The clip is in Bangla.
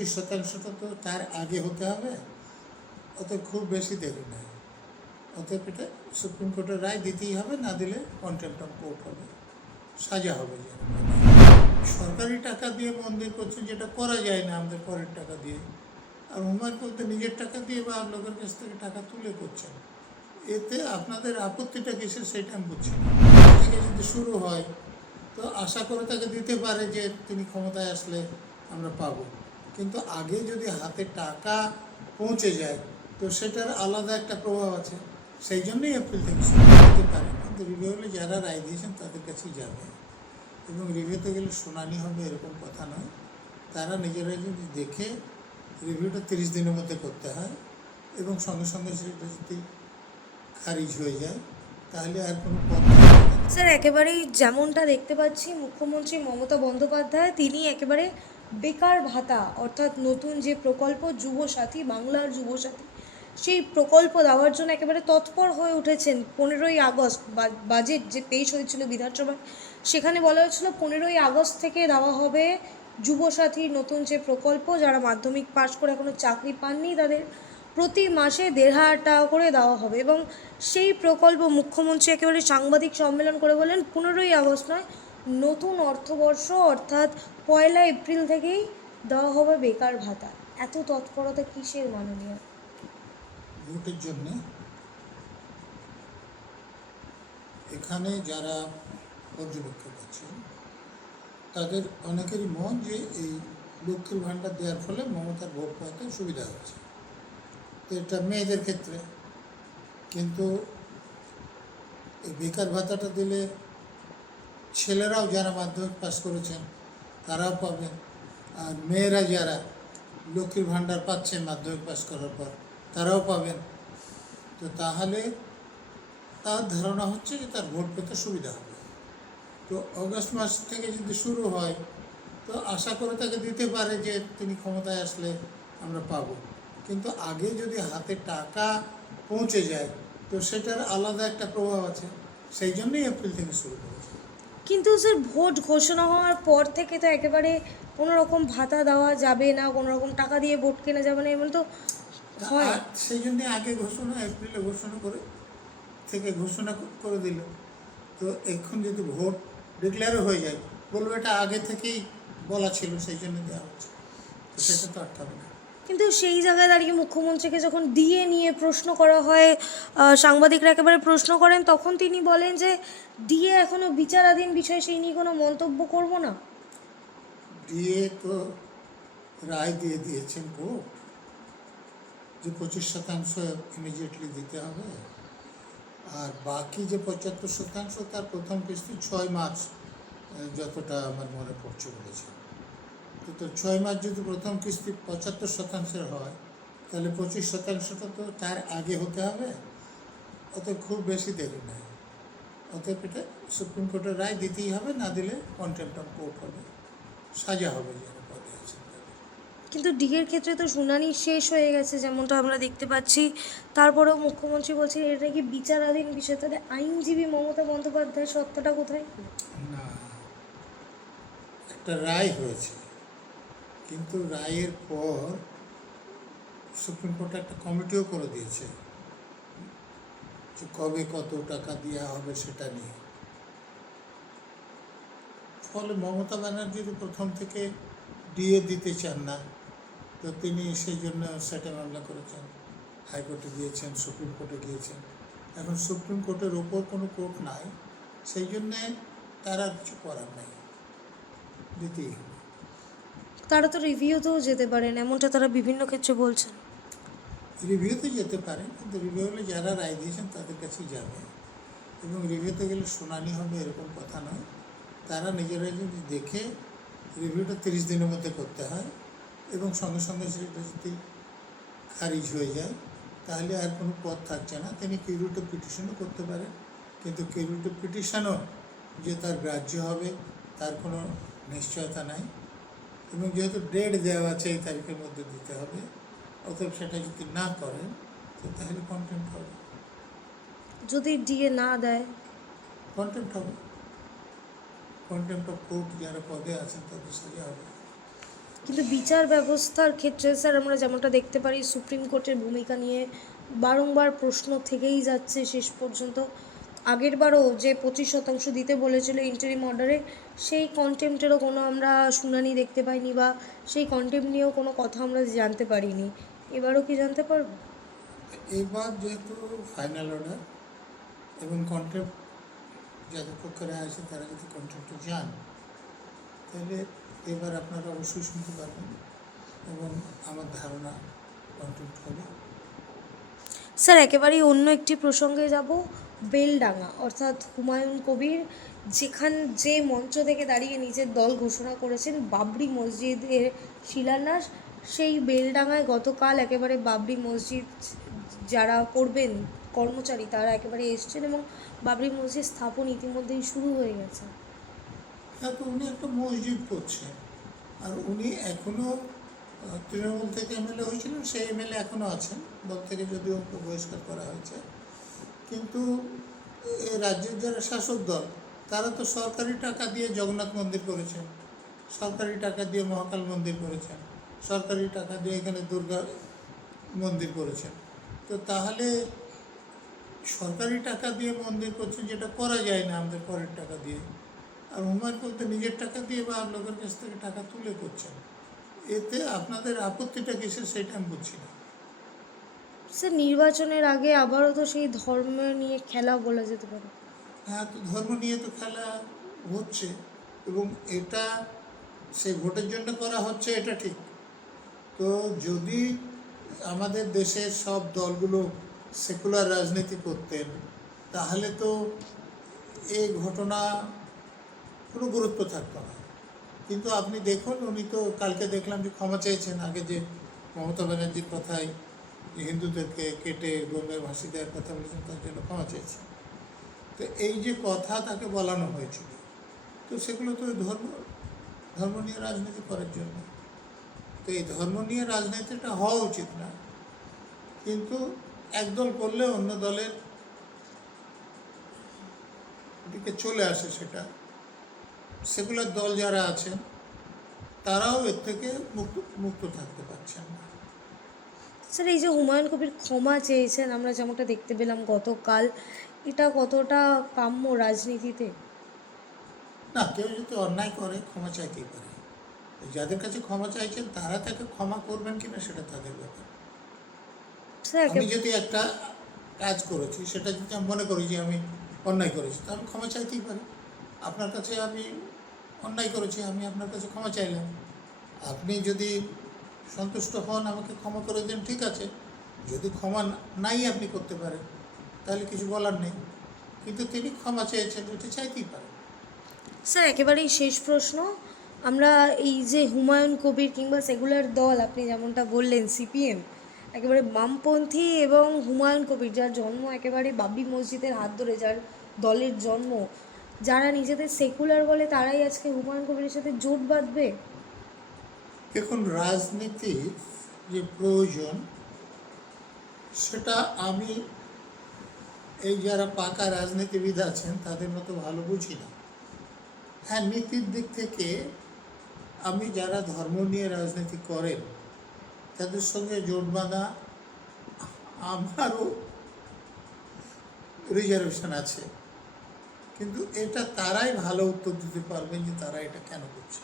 25% তো তার আগে হতে হবে, অতএব খুব বেশি দেরি নাই। অতএব এটা সুপ্রিম কোর্টের রায় দিতেই হবে, না দিলে কন্টেম্প্ট অফ কোর্ট হবে, সাজা হবে। যে সরকারি টাকা দিয়ে মন্দির করছেন, যেটা করা যায় না আমাদের পরের টাকা দিয়ে, আর হুমায়ুন কবির নিজের টাকা দিয়ে বা লোকের কাছ থেকে টাকা তুলে করছেন, এতে আপনাদের আপত্তিটা কিসের সেটা আমি বুঝছি না। থেকে যদি শুরু হয় তো আশা করে তাকে দিতে পারে যে তিনি ক্ষমতায় আসলে আমরা পাবো, কিন্তু আগে যদি হাতে টাকা পৌঁছে যায় তো সেটার আলাদা একটা প্রভাব আছে। সেই জন্যই এপ্রিল থেকে শুরু করতে পারে, কিন্তু রিভিউ হলে যারা রায় দিয়েছেন তাদের কাছেই যাবে, এবং রিভিউতে গেলে শুনানি হবে এরকম কথা নয়। তারা নিজেরা যদি দেখে রিভিউটা 30 দিনের মধ্যে করতে হয়, এবং সঙ্গে সঙ্গে সেটা যদি খারিজ হয়ে যায় তাহলে আর কোনো পথ থাকে না। স্যার, একেবারেই যেমনটা দেখতে পাচ্ছি, মুখ্যমন্ত্রী মমতা বন্দ্যোপাধ্যায় তিনি একেবারে বেকার ভাতা অর্থাৎ নতুন যে প্রকল্প যুবসাথী, বাংলার যুবসাথী, সেই প্রকল্প দেওয়ার জন্য একেবারে তৎপর হয়ে উঠেছেন। 15ই আগস্ট বাজেট যে পেশ হয়েছিল বিধানসভায়, সেখানে বলা হয়েছিল 15ই আগস্ট থেকে দেওয়া হবে যুবসাথীর নতুন যে প্রকল্প। যারা মাধ্যমিক পাশ করে এখনও চাকরি পাননি তাদের প্রতি মাসে 1,500 টাকা করে দেওয়া হবে, এবং সেই প্রকল্প মুখ্যমন্ত্রী একেবারে সাংবাদিক সম্মেলন করে বললেন 15ই আগস্ট নয়, নতুন অর্থবর্ষ অর্থাৎ 1 এপ্রিল থেকেই দেওয়া হবে বেকার ভাতা। এত তৎপরতা কিসের মাননীয়? ভোটের জন্যে এখানে যারা পর্যবেক্ষক আছেন তাদের অনেকেরই মত যে এই লক্ষ্মীর ভাণ্ডার দেওয়ার ফলে মমতার ভোট পাইতে সুবিধা হচ্ছে, তো এটা মেয়েদের ক্ষেত্রে। কিন্তু এই বেকার ভাতাটা দিলে ছেলেরাও যারা মাধ্যমিক পাস করেছেন তারাও পাবেন, আর মেয়েরা যারা লক্ষ্মীর ভাণ্ডার পাচ্ছেন মাধ্যমিক পাস করার পর তারাও পাবেন। তো তাহলে তার ধারণা হচ্ছে যে তার ভোট পেতে সুবিধা হবে। তো অগস্ট মাস থেকে যদি শুরু হয় তো আশা করে তাকে দিতে পারে যে তিনি ক্ষমতায় আসলে আমরা পাবো, কিন্তু আগে যদি হাতে টাকা পৌঁছে যায় তো সেটার আলাদা একটা প্রভাব আছে। সেই জন্যই এপ্রিল থেকে শুরু করেছে। কিন্তু স্যার, ভোট ঘোষণা হওয়ার পর থেকে তো একেবারে কোনো রকম ভাতা দেওয়া যাবে না, কোনো রকম টাকা দিয়ে ভোট কেনা যাবে না, এমন তো হয়। আর সেই জন্যে আগে ঘোষণা, এপ্রিলে ঘোষণা করে দিল। তো এখন যদি ভোট ডিক্লেয়ারও হয়ে যায়, বলবো এটা আগে থেকেই বলা ছিল, সেই জন্য দেওয়া হচ্ছে, তো সেটা তো আটকাবে না। কিন্তু সেই জায়গায় দাঁড়িয়ে মুখ্যমন্ত্রীকে যখন ডিএ নিয়ে প্রশ্ন করা হয়, সাংবাদিকরা একেবারে প্রশ্ন করেন, তখন তিনি বলেন যে ডিএ এখনও বিচারাধীন বিষয়, সেই নিয়ে কোনো মন্তব্য করব না। ডিএ তো রায় দিয়ে দিয়েছেন কোর্ট যে 25% ইমিডিয়েটলি দিতে হবে, আর বাকি যে 75% তার প্রথম কিস্তি 6 মার্চ, যতটা আমার মনে পড়ছে বলেছে। তো 6 মার্চ যদি প্রথম কিস্তি 75% হয় তাহলে 25%টা তো তার আগে হতে হবে, অতএব খুব বেশি দেরি নাই। অতএব এটা সুপ্রিম কোর্টের রায় দিতেই হবে, না দিলে কন্টেম্প্ট অফ কোর্ট হবে, সাজা হবে যারা পদে আছেন। কিন্তু ডিএর ক্ষেত্রে তো শুনানি শেষ হয়ে গেছে যেমনটা আমরা দেখতে পাচ্ছি, তারপরেও মুখ্যমন্ত্রী বলছেন এটা কি বিচারাধীন বিষয়। তাহলে আইনজীবী মমতা বন্দ্যোপাধ্যায়ের সত্যটা কোথায়? না, একটা রায় হয়েছে, কিন্তু রায়ের পর সুপ্রিম কোর্ট একটা কমিটিও করে দিয়েছে যে কবে কত টাকা দেওয়া হবে সেটা নিয়ে। ফলে মমতা ব্যানার্জি প্রথম থেকে ডিএ দিতে চান না, তো তিনি সেই জন্য সেটা মামলা করেছেন, হাইকোর্টে গিয়েছেন, সুপ্রিম কোর্টে গিয়েছেন। এখন সুপ্রিম কোর্টের ওপর কোনো কোর্ট নাই, সেই জন্যে তারা কিছু করার নেই, দিতেই হবে। তারা তো রিভিউতেও যেতে পারেন, এমনটা তারা বিভিন্ন ক্ষেত্রে বলছেন। রিভিউতে যেতে পারে, কিন্তু রিভিউ হলে যারা রায় দিয়েছেন তাদের কাছেই যাবে, এবং রিভিউতে গেলে শুনানি হবে এরকম কথা নয়। তারা নিজেরা যদি দেখে রিভিউটা 30 দিনের মধ্যে করতে হয়, এবং সঙ্গে সঙ্গে সেটা যদি খারিজ হয়ে যায় তাহলে আর কোনো পথ থাকছে না। তিনি কিউরিটিভ পিটিশনও করতে পারেন, কিন্তু কিউরিটিভ পিটিশনও যে তার গ্রাহ্য হবে তার কোনো নিশ্চয়তা নাই, এবং যেহেতু ডেট দেওয়া আছে এই তারিখের মধ্যে দিতে হবে, অতএব সেটা যদি না করেন তো তাহলে কন্টেম্প্ট হবে। যদি ডিএ না দেয়? কন্টেম্প্ট হবে, কন্টেম্প্ট অফ কোর্ট যারা পদে আছেন তাদের সাজা হবে। কিন্তু বিচার ব্যবস্থার ক্ষেত্রে স্যার আমরা যেমনটা দেখতে পারি সুপ্রিম কোর্টের ভূমিকা নিয়ে বারংবার প্রশ্ন থেকেই যাচ্ছে শেষ পর্যন্ত। আগেরবারও যে 25% দিতে বলেছিল ইন্টারিম অর্ডারে, সেই কন্টেম্পটেরও কোনো আমরা শুনানি দেখতে পাইনি, বা সেই কন্টেম্প নিয়েও কোনো কথা আমরা জানতে পারিনি। এবারও কি জানতে পারবো? এবার যেহেতু ফাইনাল অর্ডার এবং কন্ট্রাক্ট যাদের পক্ষে রায় আছে তারা যদি কন্ট্রাক্টে যান, তাহলে এবার আপনারা অবশ্যই শুনতে পারবেন এবং আমার ধারণা কন্ট্রাক্ট হবে। স্যার একেবারেই অন্য একটি প্রসঙ্গে যাব, বেলডাঙা অর্থাৎ হুমায়ুন কবির যে মঞ্চ থেকে দাঁড়িয়ে নিজের দল ঘোষণা করেছেন বাবরি মসজিদের শিলান্যাস, সেই বেলডাঙায় গতকাল একেবারে বাবরি মসজিদ যারা করবেন কর্মচারী তারা একেবারে এসছেন এবং বাবরি মসজিদ স্থাপন ইতিমধ্যেই শুরু হয়ে গেছে। হ্যাঁ, তো উনি একটা মসজিদ করছেন, আর উনি এখনও তৃণমূল থেকে এমএলএ হয়েছিলেন, সেই এমএলএ এখনও আছেন, দল থেকে যদিও ওকে বহিষ্কার করা হয়েছে। কিন্তু এই রাজ্যের যারা শাসক দল তারা তো সরকারি টাকা দিয়ে জগন্নাথ মন্দির করেছেন, সরকারি টাকা দিয়ে মহাকাল মন্দির করেছেন, সরকারি টাকা দিয়ে এখানে দুর্গা মন্দির করেছেন। তো তাহলে সরকারি টাকা দিয়ে মন্দির করছেন, যেটা করা যায় না আমাদের পরের টাকা দিয়ে, আর হুমায়ুন কবির নিজের টাকা দিয়ে বা লোকের কাছ থেকে টাকা তুলে করছেন। এতে আপনাদের আপত্তিটা কিসের সেটা আমি বুঝছি না। স্যার নির্বাচনের আগে আবারও তো সেই ধর্ম নিয়ে খেলা বলা যেতে পারে। হ্যাঁ, তো ধর্ম নিয়ে তো খেলা হচ্ছে এবং এটা সেই ভোটের জন্য করা হচ্ছে, এটা ঠিক। তো যদি আমাদের দেশের সব দলগুলো সেকুলার রাজনীতি করতেন, তাহলে তো এই ঘটনা কোনো গুরুত্ব থাকতো না। কিন্তু আপনি দেখুন, উনি তো কালকে দেখলাম যে ক্ষমা চেয়েছেন, আগে যে মমতা ব্যানার্জির কথায় হিন্দুদেরকে কেটে গঙ্গে ভাসি দেওয়ার কথা বলেছেন, তার জন্য ক্ষমা চেয়েছেন। তো এই যে কথা তাকে বলানো হয়েছিল, তো সেগুলো তো ধর্ম নিয়ে রাজনীতি করার জন্য। তো এই ধর্ম নিয়ে রাজনীতিটা হওয়া উচিত না, কিন্তু একদল করলে অন্য দলের দিকে চলে আসে সেটা। সেগুলোর দল যারা আছেন তারাও এর থেকে মুক্ত থাকতে পারছেন না। স্যার এই যে হুমায়ুন কবির ক্ষমা চেয়েছেন আমরা যেমনটা দেখতে পেলাম গতকাল, এটা কতটা কাম্য রাজনীতিতে? না, কেউ যদি অন্যায় করে ক্ষমা চাইতেই পারে। যাদের কাছে ক্ষমা চাইছেন তারা তাকে ক্ষমা করবেন কিনা সেটা তাদের ব্যাপার। স্যার আমি যদি একটা কাজ করেছি, সেটা যদি আমি মনে করি যে আমি অন্যায় করেছি, তো আমি ক্ষমা চাইতেই পারি। আপনার কাছে আমি অন্যায় করেছি, আমি আপনার কাছে ক্ষমা চাইলাম, আপনি যদি সন্তুষ্ট হন আমাকে ক্ষমা করে দেন, ঠিক আছে। যদি ক্ষমা নাই আপনি করতে পারেন তাহলে কিছু বলার নেই, কিন্তু তিনি ক্ষমা চেয়েছেন, এটা চাইতেই পারেন। স্যার একেবারেই শেষ প্রশ্ন, আমরা এই যে হুমায়ুন কবির কিংবা সেকুলার দল আপনি যেমনটা বললেন সিপিএম একেবারে বামপন্থী, এবং হুমায়ুন কবির যার জন্ম একেবারে বাবরি মসজিদের হাত ধরে, যার দলের জন্ম, যারা নিজেদের সেকুলার বলে তারাই আজকে হুমায়ুন কবিরের সাথে জোট বাঁধবে? দেখুন, রাজনীতির যে প্রয়োজন সেটা আমি এই যারা পাকা রাজনীতিবিদ আছেন তাদের মতো ভালো বুঝি না। হ্যাঁ, নীতির দিক থেকে আমি যারা ধর্ম নিয়ে রাজনীতি করেন তাদের সঙ্গে জোট বাঁধা আমারও রিজার্ভেশন আছে, কিন্তু এটা তারাই ভালো উত্তর দিতে পারবেন যে তারা এটা কেন করছে।